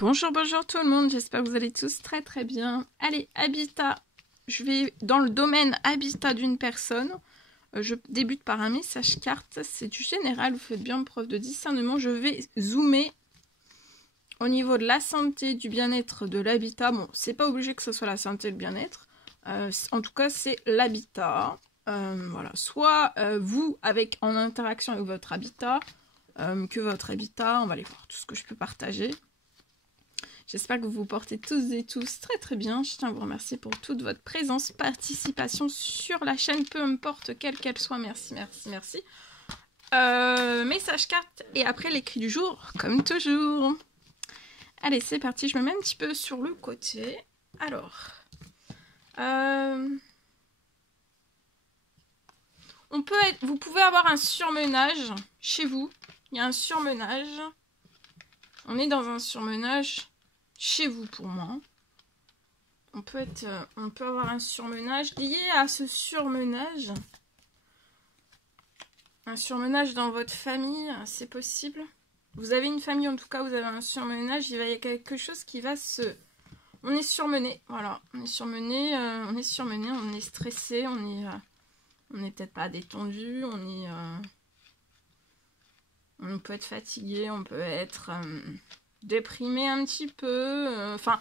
Bonjour, bonjour tout le monde, j'espère que vous allez tous très très bien. Allez, habitat, je vais dans le domaine habitat d'une personne. Je débute par un message carte, c'est du général, vous faites bien preuve de discernement. Je vais zoomer au niveau de la santé, du bien-être, de l'habitat. Bon, c'est pas obligé que ce soit la santé et le bien-être. En tout cas, c'est l'habitat. Voilà, soit vous en interaction avec votre habitat, que votre habitat, on va aller voir tout ce que je peux partager. J'espère que vous vous portez tous et tous très très bien. Je tiens à vous remercier pour toute votre présence, participation sur la chaîne, peu importe quelle qu'elle soit. Merci, merci, merci. Message carte et après l'écrit du jour, comme toujours. Allez, c'est parti. Je me mets un petit peu sur le côté. Alors, vous pouvez avoir un surmenage chez vous. Il y a un surmenage. On est dans un surmenage chez vous pour moi. On peut avoir un surmenage lié à ce surmenage. Un surmenage dans votre famille, c'est possible. Vous avez une famille, en tout cas, vous avez un surmenage. Il y a quelque chose qui va se... On est surmené, voilà. On est surmené, on est stressé, on est peut-être pas détendu, on peut être fatigué, on peut être... déprimer un petit peu, enfin,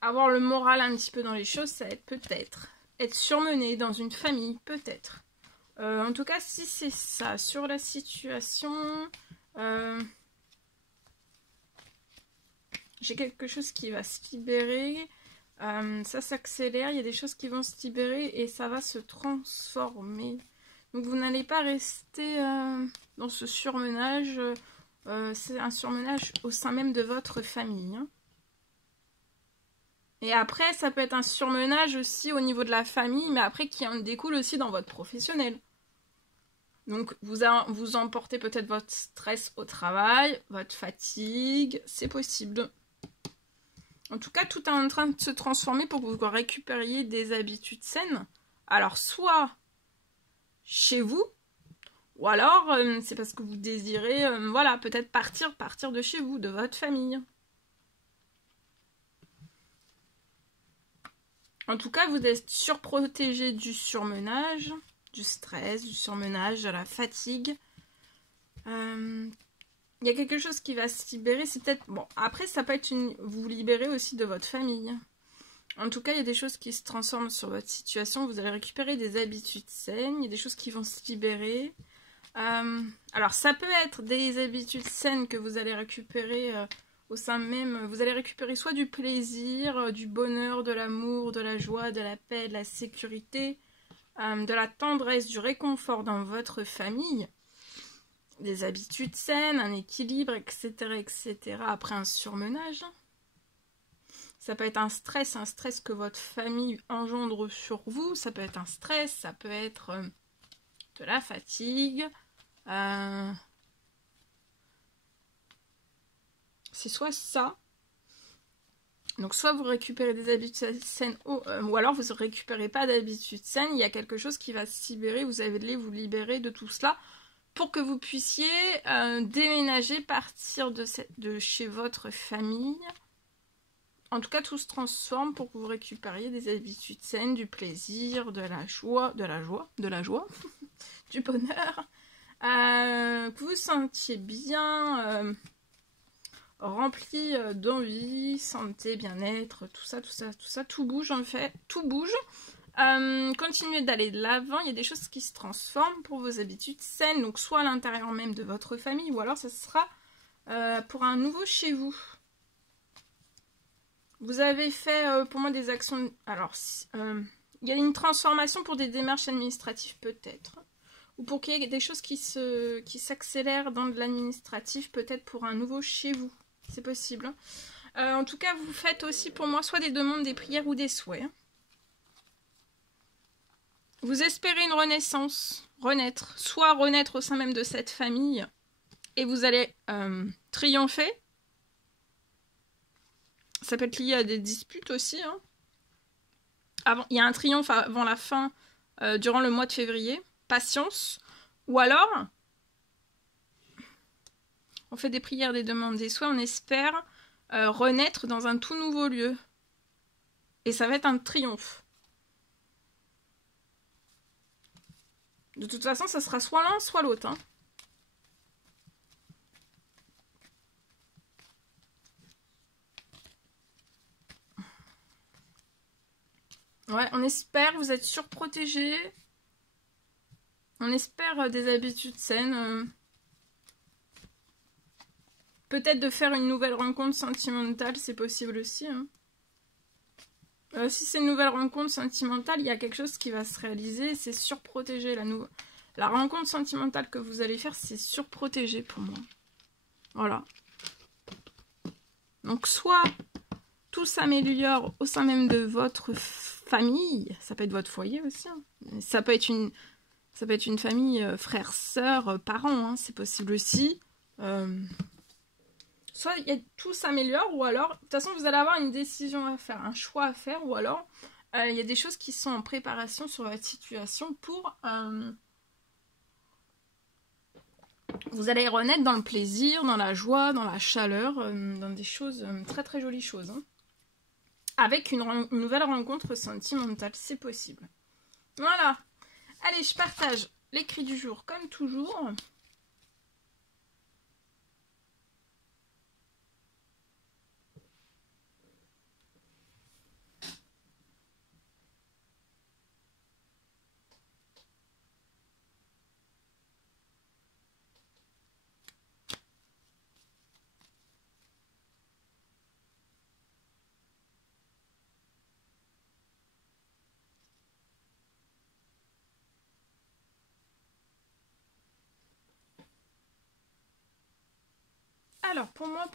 avoir le moral un petit peu dans les choses, ça aide peut-être. Être surmené dans une famille, peut-être. En tout cas, si c'est ça, sur la situation, j'ai quelque chose qui va se libérer, ça s'accélère, il y a des choses qui vont se libérer et ça va se transformer. Donc vous n'allez pas rester dans ce surmenage. C'est un surmenage au sein même de votre famille. Hein. Et après, ça peut être un surmenage aussi au niveau de la famille, mais après qui en découle aussi dans votre professionnel. Donc, vous emportez peut-être votre stress au travail, votre fatigue, c'est possible. En tout cas, tout est en train de se transformer pour que vous récupériez des habitudes saines. Alors, soit chez vous, ou alors, c'est parce que vous désirez, voilà, peut-être partir de chez vous, de votre famille. En tout cas, vous êtes surprotégé du surmenage, du stress, du surmenage, de la fatigue. Il y a quelque chose qui va se libérer, c'est peut-être... Bon, après, ça peut être vous libérer aussi de votre famille. En tout cas, il y a des choses qui se transforment sur votre situation. Vous allez récupérer des habitudes saines, il y a des choses qui vont se libérer. Alors ça peut être des habitudes saines que vous allez récupérer au sein même, vous allez récupérer soit du plaisir, du bonheur, de l'amour, de la joie, de la paix, de la sécurité, de la tendresse, du réconfort dans votre famille, des habitudes saines, un équilibre, etc., etc. Après un surmenage, ça peut être un stress que votre famille engendre sur vous, ça peut être un stress, ça peut être de la fatigue, c'est soit ça, donc soit vous récupérez des habitudes saines ou alors vous ne récupérez pas d'habitudes saines, il y a quelque chose qui va se libérer, vous allez vous libérer de tout cela pour que vous puissiez déménager, partir de chez votre famille. En tout cas, tout se transforme pour que vous récupériez des habitudes saines, du plaisir, de la joie, du bonheur, que vous vous sentiez bien, rempli d'envie, santé, bien-être, tout ça, tout bouge en fait, tout bouge. Continuez d'aller de l'avant, il y a des choses qui se transforment pour vos habitudes saines, donc soit à l'intérieur même de votre famille, ou alors ça sera pour un nouveau chez vous. Vous avez fait pour moi des actions... Alors, il y a une transformation pour des démarches administratives peut-être. Ou pour qu'il y ait des choses qui s'accélèrent dans de l'administratif, peut-être pour un nouveau chez vous. C'est possible. En tout cas, vous faites aussi pour moi soit des demandes, des prières ou des souhaits. Vous espérez une renaissance, renaître. Soit renaître au sein même de cette famille et vous allez triompher. Ça peut être lié à des disputes aussi. Hein. Il y a un triomphe avant la fin, durant le mois de février. Patience. Ou alors, on fait des prières, des demandes, des souhaits, on espère renaître dans un tout nouveau lieu. Et ça va être un triomphe. De toute façon, ça sera soit l'un, soit l'autre. Hein. Ouais, on espère, vous êtes surprotégés. On espère des habitudes saines. Peut-être de faire une nouvelle rencontre sentimentale, c'est possible aussi. Hein. Si c'est une nouvelle rencontre sentimentale, il y a quelque chose qui va se réaliser. C'est surprotégé. La rencontre sentimentale que vous allez faire, c'est surprotégé pour moi. Voilà. Donc soit tout s'améliore au sein même de votre famille. Ça peut être votre foyer aussi. Hein. Ça peut être une famille, frères, sœurs, parents. Hein. C'est possible aussi. Soit tout s'améliore, ou alors, de toute façon, vous allez avoir une décision à faire, un choix à faire, ou alors, il y a des choses qui sont en préparation sur votre situation pour... vous allez renaître dans le plaisir, dans la joie, dans la chaleur, dans des choses, très très jolies choses. Hein. Avec une nouvelle rencontre sentimentale, c'est possible. Voilà. Allez, je partage l'écrit du jour comme toujours. Alors, pour moi.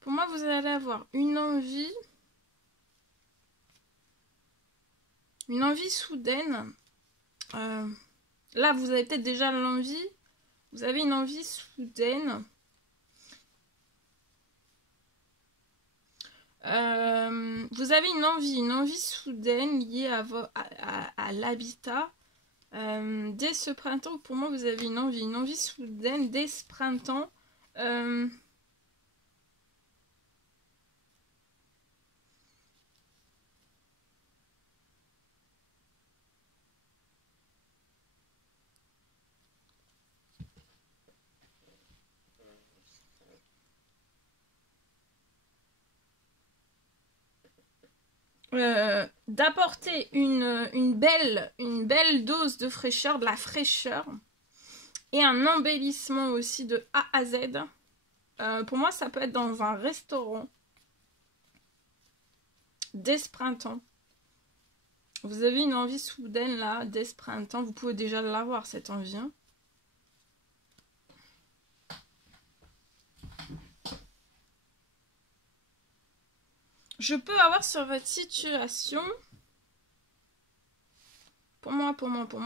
Pour moi, vous allez avoir une envie soudaine. Là, vous avez peut-être déjà l'envie. Vous avez une envie soudaine. Vous avez une envie soudaine liée à l'habitat. Dès ce printemps, pour moi, vous avez une envie soudaine dès ce printemps. D'apporter une belle dose de fraîcheur, de la fraîcheur, et un embellissement aussi de A à Z. Pour moi, ça peut être dans un restaurant dès ce printemps. Vous avez une envie soudaine là, dès ce printemps. Vous pouvez déjà l'avoir, cette envie. Hein. Je peux avoir sur votre situation... Pour moi,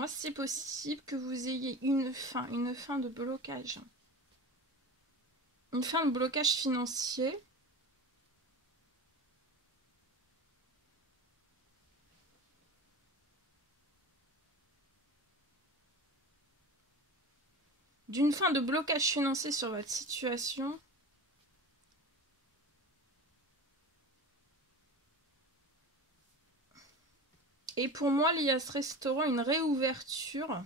c'est possible que vous ayez une fin de blocage. Une fin de blocage financier. D'une fin de blocage financier sur votre situation. Et pour moi, il y a à ce restaurant une réouverture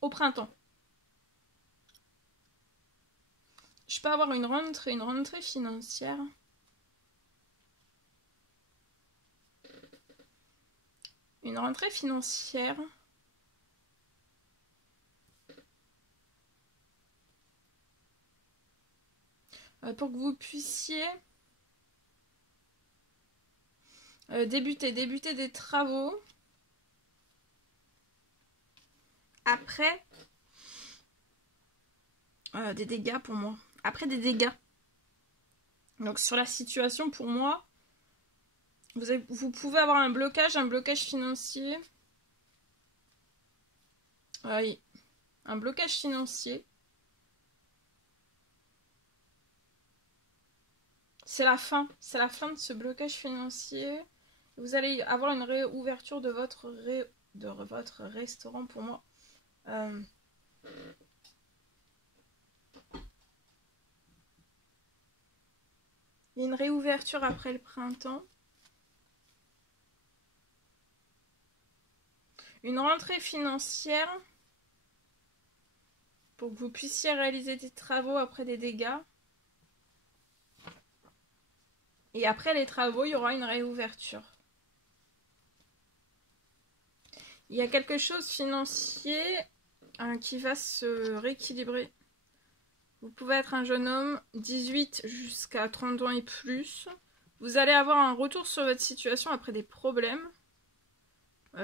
au printemps. Je peux avoir une rentrée financière. Une rentrée financière. Pour que vous puissiez débuter des travaux. Après des dégâts pour moi. Après des dégâts. Donc sur la situation pour moi, vous pouvez avoir un blocage financier. Oui. Un blocage financier. C'est la fin de ce blocage financier. Vous allez avoir une réouverture de votre restaurant pour moi. Il y a une réouverture après le printemps. Une rentrée financière pour que vous puissiez réaliser des travaux après des dégâts. Et après les travaux, il y aura une réouverture. Il y a quelque chose de financier qui va se rééquilibrer. Vous pouvez être un jeune homme, 18 jusqu'à 30 ans et plus. Vous allez avoir un retour sur votre situation après des problèmes,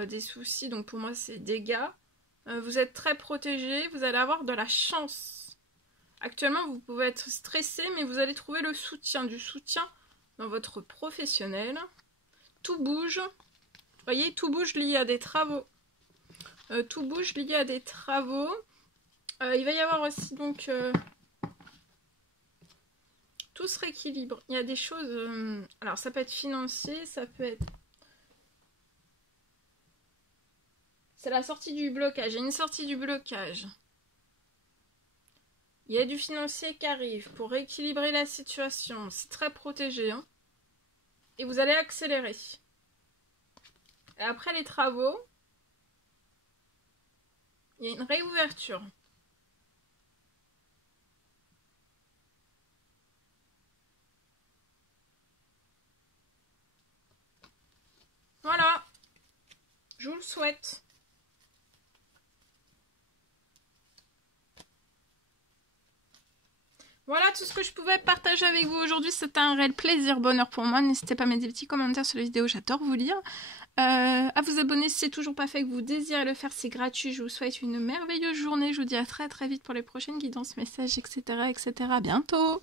des soucis. Donc pour moi, c'est dégâts. Vous êtes très protégé. Vous allez avoir de la chance. Actuellement, vous pouvez être stressé, mais vous allez trouver du soutien dans votre professionnel. Tout bouge. Vous voyez, tout bouge lié à des travaux. Tout bouge lié à des travaux. Il va y avoir aussi donc... tout se rééquilibre. Il y a des choses... alors ça peut être financier, ça peut être... C'est la sortie du blocage. Il y a une sortie du blocage. Il y a du financier qui arrive pour rééquilibrer la situation. C'est très protégé. Hein. Et vous allez accélérer. Et après les travaux, il y a une réouverture. Voilà. Je vous le souhaite. Voilà tout ce que je pouvais partager avec vous aujourd'hui. C'était un réel plaisir, bonheur pour moi. N'hésitez pas à mettre des petits commentaires sur la vidéo, j'adore vous lire. À vous abonner si c'est toujours pas fait, que vous désirez le faire, c'est gratuit. Je vous souhaite une merveilleuse journée. Je vous dis à très très vite pour les prochaines guidances, messages, etc. etc. À bientôt.